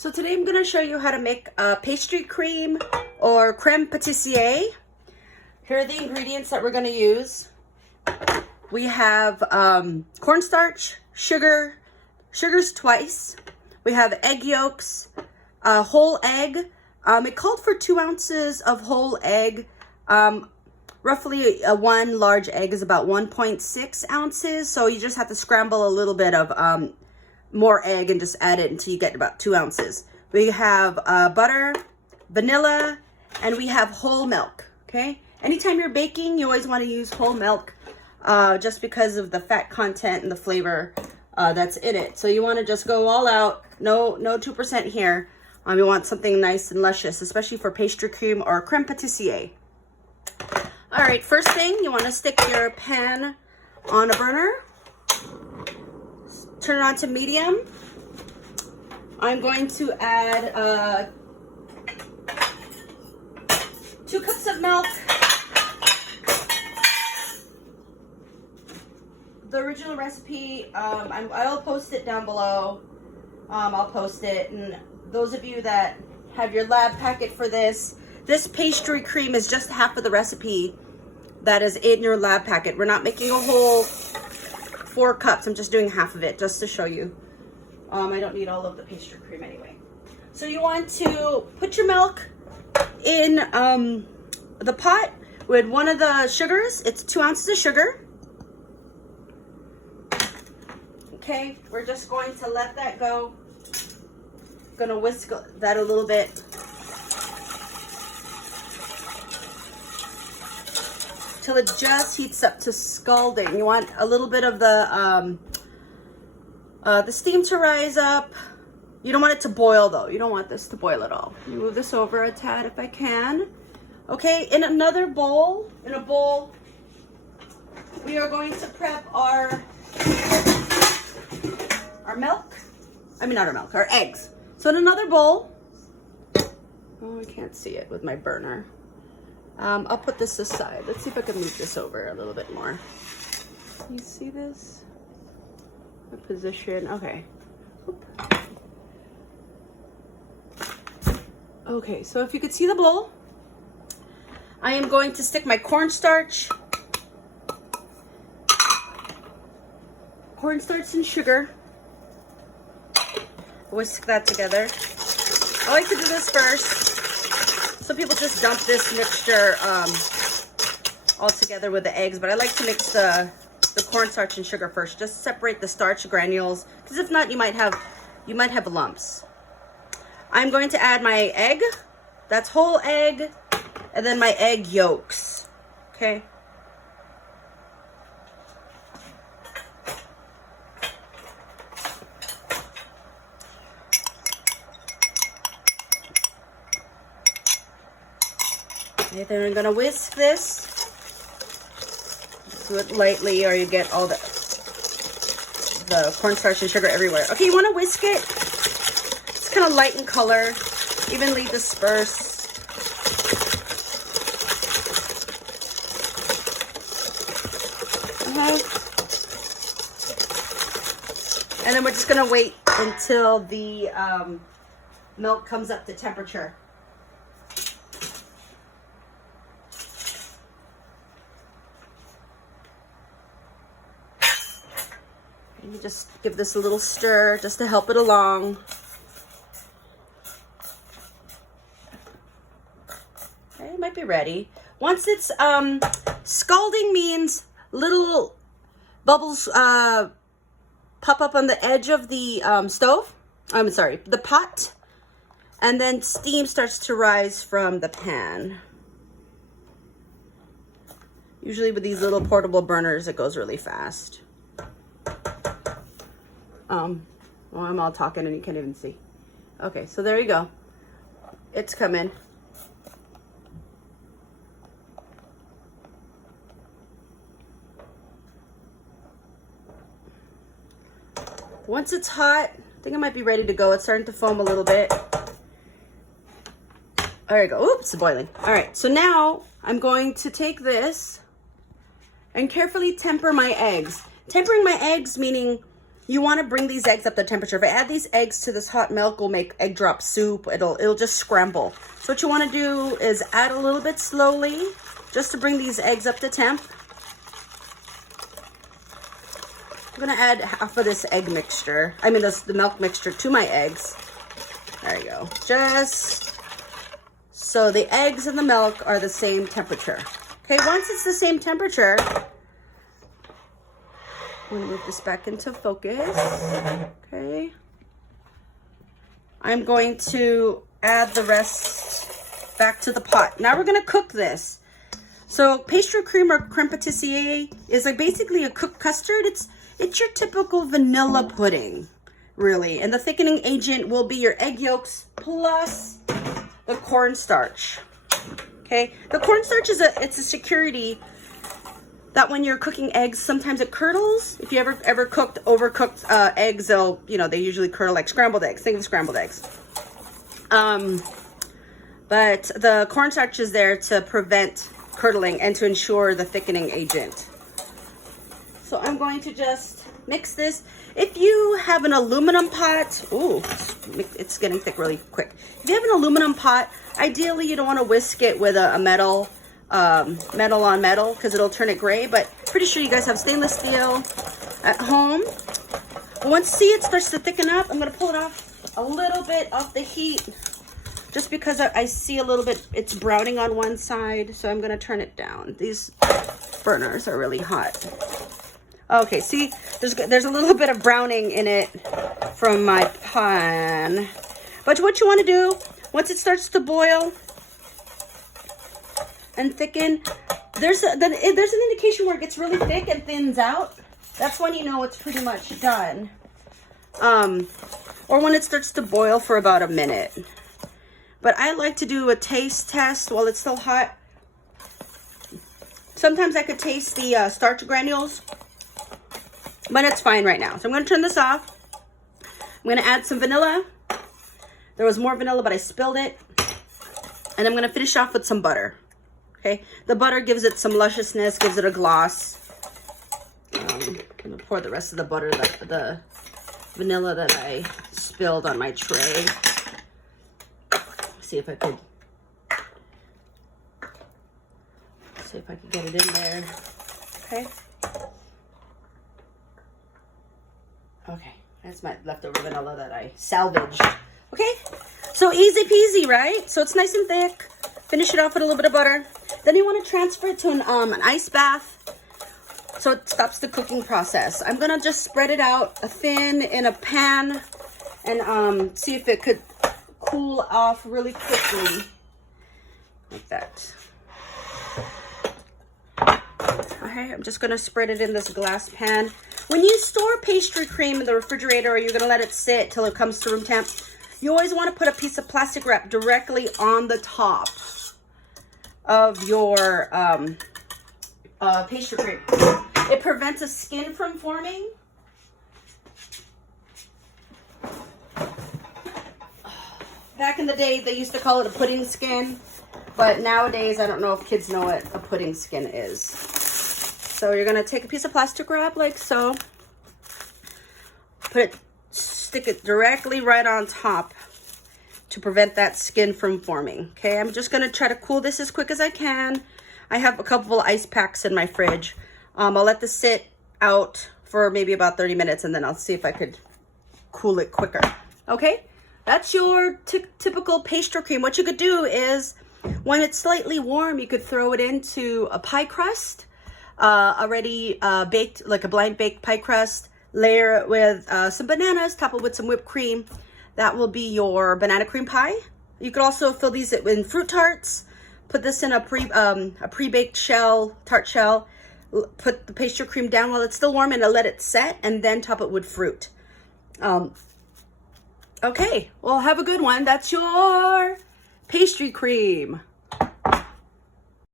So today I'm going to show you how to make a pastry cream or creme patisserie. Here are the ingredients that we're going to use. We have cornstarch, sugars twice. We have egg yolks, whole egg. It called for 2 ounces of whole egg. Roughly one large egg is about 1.6 ounces. So you just have to scramble a little bit of more egg and just add it until you get about 2 ounces. We have butter, vanilla, and we have whole milk, okay? Anytime you're baking, you always want to use whole milk just because of the fat content and the flavor that's in it. So you want to just go all out, no 2% here. You want something nice and luscious, especially for pastry cream or creme patisserie. All right, first thing, you want to stick your pan on a burner. Turn it on to medium. I'm going to add 2 cups of milk. The original recipe, I'll post it down below. I'll post it. And those of you that have your lab packet for this pastry cream is just half of the recipe that is in your lab packet. We're not making a whole 4 cups. I'm just doing half of it just to show you. I don't need all of the pastry cream anyway. So you want to put your milk in the pot with one of the sugars. It's 2 ounces of sugar. Okay, we're just going to let that go. Gonna whisk that a little bit. Till it just heats up to scalding. You want a little bit of the steam to rise up. You don't want it to boil though. You don't want this to boil at all. Let me move this over a tad if I can. Okay, in a bowl, we are going to prep our milk. I mean, not our milk, our eggs. So in another bowl, oh, I can't see it with my burner. I'll put this aside. Let's see if I can move this over a little bit more. You see this? The position, okay. Oop. Okay, so if you could see the bowl, I am going to stick my cornstarch and sugar. Whisk that together. I like to do this first. Some people just dump this mixture all together with the eggs, but I like to mix the cornstarch and sugar first. Just separate the starch granules, because if not, you might have lumps. I'm going to add my egg. That's whole egg, and then my egg yolks. Okay. Okay, then I'm gonna whisk this. Do it lightly, or you get all the cornstarch and sugar everywhere. Okay, you want to whisk it. It's kind of light in color, evenly dispersed. And then we're just gonna wait until the milk comes up to temperature. You just give this a little stir just to help it along. Okay, it might be ready. Once it's scalding, means little bubbles pop up on the edge of the stove. I'm sorry, the pot, and then steam starts to rise from the pan. Usually with these little portable burners, it goes really fast. Well, I'm all talking and you can't even see. Okay, so there you go. It's coming. Once it's hot, I think it might be ready to go. It's starting to foam a little bit. There you go. Oops, it's boiling. All right, so now I'm going to take this and carefully temper my eggs. Tempering my eggs meaning you want to bring these eggs up to temperature. If I add these eggs to this hot milk, we'll make egg drop soup. It'll just scramble. So what you want to do is add a little bit slowly, just to bring these eggs up to temp. I'm gonna add half of this egg mixture, the milk mixture to my eggs. There you go. Just so the eggs and the milk are the same temperature. Okay, once it's the same temperature, I'm gonna move this back into focus. Okay. I'm going to add the rest back to the pot. Now we're gonna cook this. So pastry cream or creme patisserie is like basically a cooked custard. It's your typical vanilla pudding, really. And the thickening agent will be your egg yolks plus the cornstarch. Okay, the cornstarch is a security that when you're cooking eggs, sometimes it curdles. If you ever overcooked eggs, they usually curdle like scrambled eggs. Think of scrambled eggs. But the cornstarch is there to prevent curdling and to ensure the thickening agent. So I'm going to just mix this. If you have an aluminum pot, ooh, it's getting thick really quick. If you have an aluminum pot, ideally you don't want to whisk it with a metal on metal because it'll turn it gray, but pretty sure you guys have stainless steel at home. Once it starts to thicken up, I'm going to pull it off a little bit off the heat just because I see a little bit, it's browning on one side, so I'm going to turn it down. These burners are really hot. Okay, see, there's a little bit of browning in it from my pan. But what you want to do, once it starts to boil and thicken, there's an indication where it gets really thick and thins out. That's when you know it's pretty much done. Or when it starts to boil for about a minute. But I like to do a taste test while it's still hot. Sometimes I could taste the starch granules, but it's fine right now. So I'm going to turn this off. I'm going to add some vanilla. There was more vanilla, but I spilled it. And I'm going to finish off with some butter. Okay, the butter gives it some lusciousness, gives it a gloss. I'm going to pour the rest of the butter, the vanilla that I spilled on my tray. See if I could get it in there. Okay. Okay, that's my leftover vanilla that I salvaged. Okay, so easy peasy, right? So it's nice and thick. Finish it off with a little bit of butter. Then you want to transfer it to an ice bath so it stops the cooking process. I'm gonna just spread it out thin in a pan and see if it could cool off really quickly, like that. Okay, I'm just gonna spread it in this glass pan. When you store pastry cream in the refrigerator or you're gonna let it sit till it comes to room temp, you always want to put a piece of plastic wrap directly on the top of your pastry cream. It prevents a skin from forming. Back in the day, they used to call it a pudding skin, but nowadays, I don't know if kids know what a pudding skin is. So you're gonna take a piece of plastic wrap like so, stick it directly right on top to prevent that skin from forming. Okay, I'm just gonna try to cool this as quick as I can. I have a couple ice packs in my fridge. I'll let this sit out for maybe about 30 minutes and then I'll see if I could cool it quicker. Okay. That's your typical pastry cream. What you could do is, when it's slightly warm, you could throw it into a pie crust, already baked, like a blind baked pie crust. Layer it with some bananas, top it with some whipped cream. That will be your banana cream pie. You could also fill these in fruit tarts. Put this in a pre-baked shell, tart shell. Put the pastry cream down while it's still warm and let it set, and then top it with fruit. Okay, well, have a good one. That's your pastry cream.